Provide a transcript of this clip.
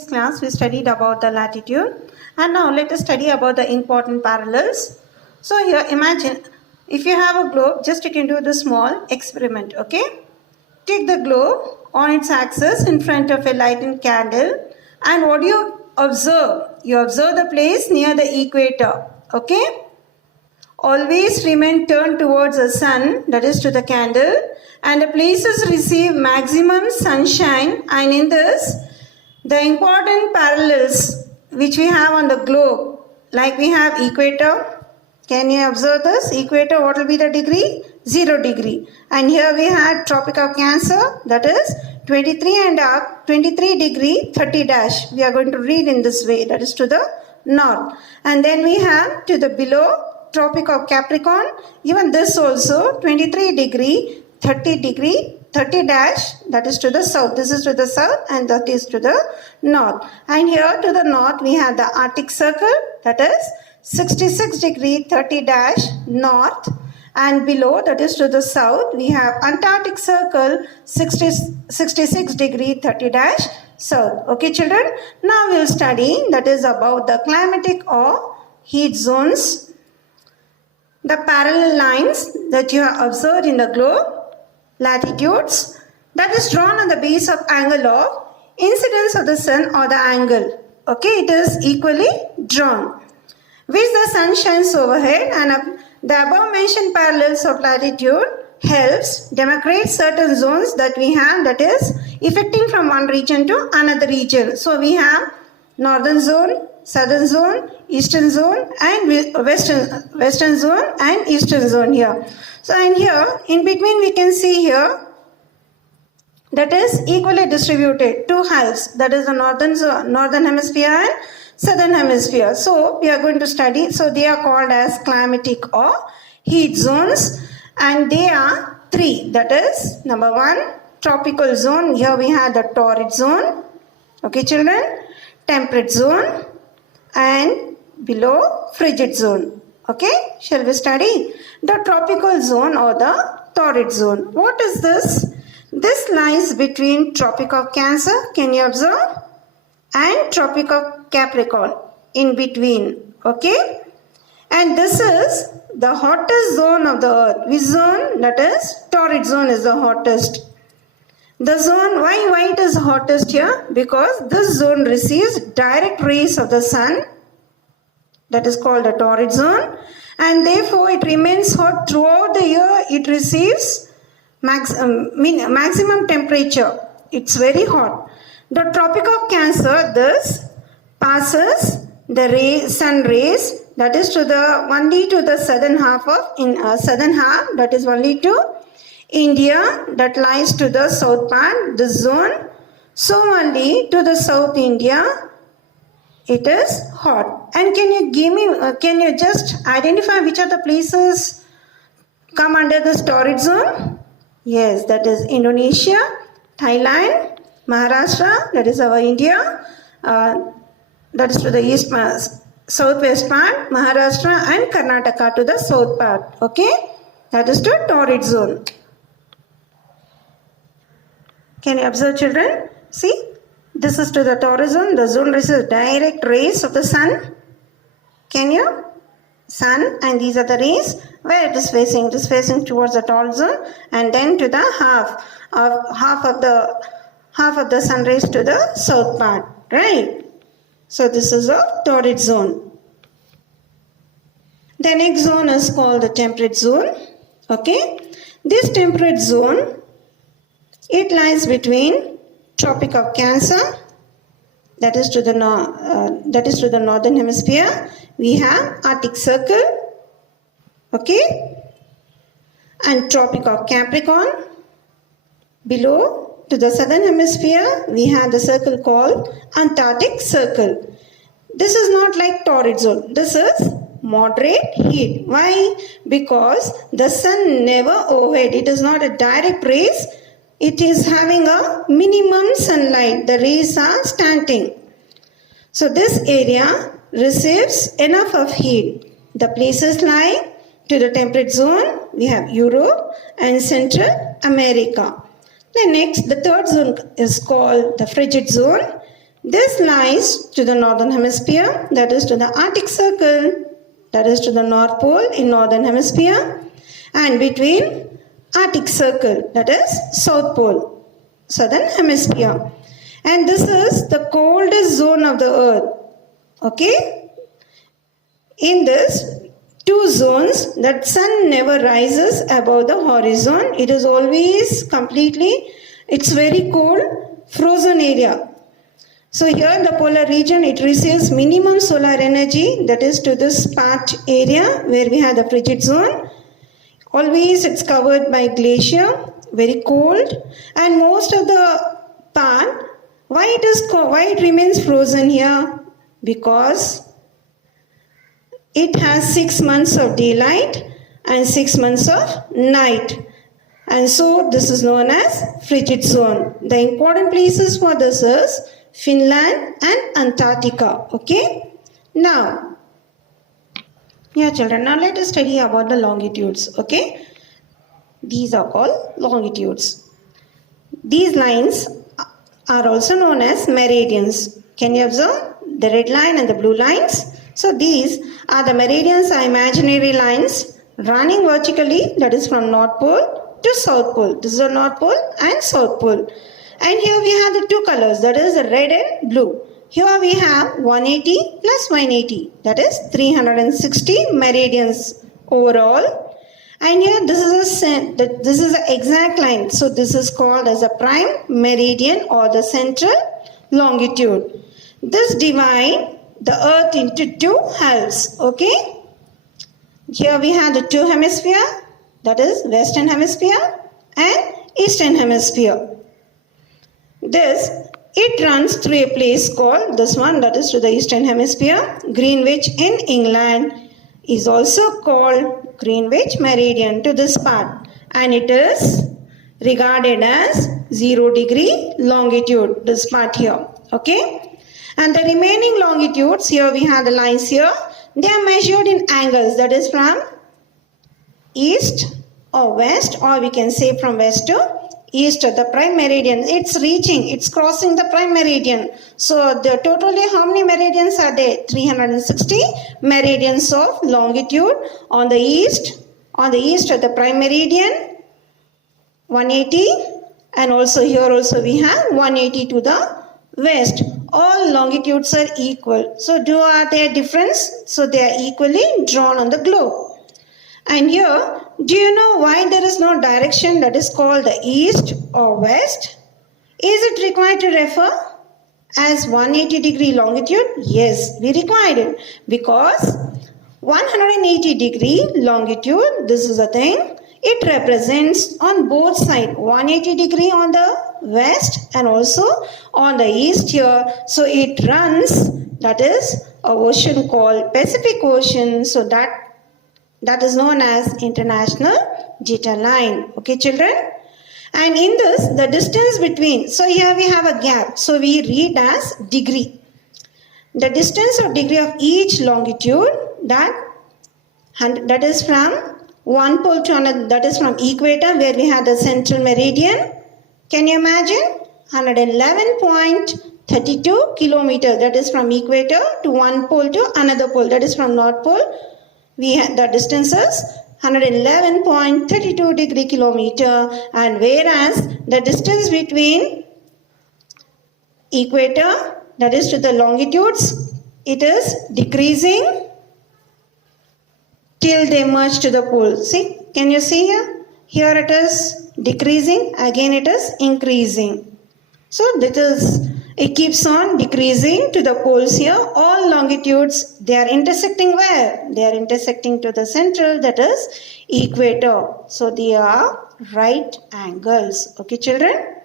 previous class we studied about the latitude, and now let us study about the important parallels. So here imagine if you have a globe, just you can do the small experiment, okay? Take the globe on its axis in front of a lighted candle, and what do you observe? You observe the place near the equator, okay? Always remain turned towards the sun, that is to the candle, and the places receive maximum sunshine, and in this the important parallels which we have on the globe, like we have equator. Can you observe this? Equator, what will be the degree? 0 degree. And here we had Tropic of Cancer, that is 23 degree 30 dash. We are going to read in this way, that is to the north. And then we have to the below Tropic of Capricorn, even this also 23 degree 30 dash, that is to the south. This is to the south and that is to the north. And here to the north we have the Arctic Circle, that is 66 degree 30 dash north, and below, that is to the south, we have Antarctic Circle 66 degree 30 dash south. Okay children, now we will study that is about the climatic or heat zones. The parallel lines that you have observed in the globe, latitudes, that is drawn on the base of angle of incidence of the sun or the angle. Okay, it is equally drawn, which the sun shines overhead, and the above mentioned parallels of latitude helps demarcate certain zones that we have, that is affecting from one region to another region. So we have northern zone, southern zone, eastern zone, and western zone and eastern zone here. So and here in between we can see here that is equally distributed, two halves, that is the northern hemisphere and southern hemisphere. So we are going to study, so they are called as climatic or heat zones, and they are three, that is number one, tropical zone. Here we have the torrid zone, okay children, temperate zone, and below frigid zone. Okay, shall we study the tropical zone or the torrid zone? What is this? This lies between Tropic of Cancer, can you observe, and Tropic of Capricorn in between, okay? And this is the hottest zone of the earth. Which zone? That is torrid zone is the hottest. The zone, why it is hottest here? Because this zone receives direct rays of the sun, that is called the torrid zone, and therefore it remains hot throughout the year. It receives maximum temperature. It's very hot. The Tropic of Cancer thus passes the sun rays, that is to the only to the southern half of southern half, that is only to India, that lies to the south part, this zone. So only to the South India it is hot. And can you give me, can you just identify which are the places come under this torrid zone? Yes, that is Indonesia, Thailand, Maharashtra, that is our India, that is to the east, southwest part, Maharashtra, and Karnataka to the south part. Okay, that is to torrid zone. Can you observe children? See, this is to the torrid zone. The zone receives direct rays of the sun. Can you? Sun, and these are the rays. Where it is facing? It is facing towards the torrid zone, and then to the half of the sun rays to the south part, right? So this is a torrid zone. The next zone is called the temperate zone. Okay, this temperate zone, it lies between Tropic of Cancer, that is to the northern hemisphere. We have Arctic Circle, okay, and Tropic of Capricorn. Below to the southern hemisphere we have the circle called Antarctic Circle. This is not like torrid zone. This is moderate heat. Why? Because the sun never overhead. It is not a direct rays. It is having a minimum sunlight. The rays are slanting. So this area receives enough of heat. The places lie to the temperate zone. We have Europe and Central America. The third zone is called the frigid zone. This lies to the northern hemisphere, that is to the Arctic Circle, that is to the North Pole in northern hemisphere, and between Arctic Circle, that is South Pole, southern hemisphere. And this is the coldest zone of the earth. Okay? In this two zones, that sun never rises above the horizon. It is always completely, it's very cold, frozen area. So here the polar region, it receives minimum solar energy, that is to this part area where we have the frigid zone. Always it's covered by glacier, very cold, and most of the part, why it remains frozen here? Because it has 6 months of daylight and 6 months of night. And so this is known as frigid zone. The important places for this is Finland and Antarctica. Okay? Now, yeah children, now let us study about the longitudes. Okay? These are called longitudes. These lines are also known as meridians. Can you observe the red line and the blue lines? So these are the meridians, are imaginary lines running vertically, that is from North Pole to South Pole. This is the North Pole and South Pole. And here we have the two colors, that is red and blue. Here we have 180 plus 180, that is 360 meridians overall. And here this is the exact line. So this is called as a prime meridian or the central longitude. This divides the earth into two halves. Okay? Here we have the two hemispheres, that is western hemisphere and eastern hemisphere. It runs through a place called this one, that is to the eastern hemisphere. Greenwich in England is also called Greenwich Meridian to this part, and it is regarded as 0 degree longitude, this part here. Okay? And the remaining longitudes, here we have the lines here, they are measured in angles, that is from east or west, or we can say from west to east of the prime meridian. It's crossing the prime meridian. So totally how many meridians are there? 360 meridians of longitude on the east of the prime meridian, 180, and also here also we have 180 to the west. All longitudes are equal. So are there difference? So they are equally drawn on the globe. And here, do you know why there is no direction that is called the east or west? Is it required to refer as 180 degree longitude? Yes, we required it because 180 degree longitude, this is a thing, it represents on both sides, 180 degree on the west and also on the east here. So it runs, that is a ocean called Pacific Ocean. So that is known as International Data Line. Okay, children? And in this, the distance between, so here we have a gap. So we read as degree. The distance of degree of each longitude, that is from one pole to another, that is from equator where we have the central meridian. Can you imagine? 111.32 kilometers, that is from equator to one pole to another pole, that is from North Pole. The distance is 111.32 degree kilometer, and whereas the distance between equator, that is to the longitudes, it is decreasing till they merge to the pole. See, can you see here? Here it is decreasing, again it is increasing. So it keeps on decreasing to the poles here. All longitudes, they are intersecting where? They are intersecting to the central, that is equator. So they are right angles. Okay, children?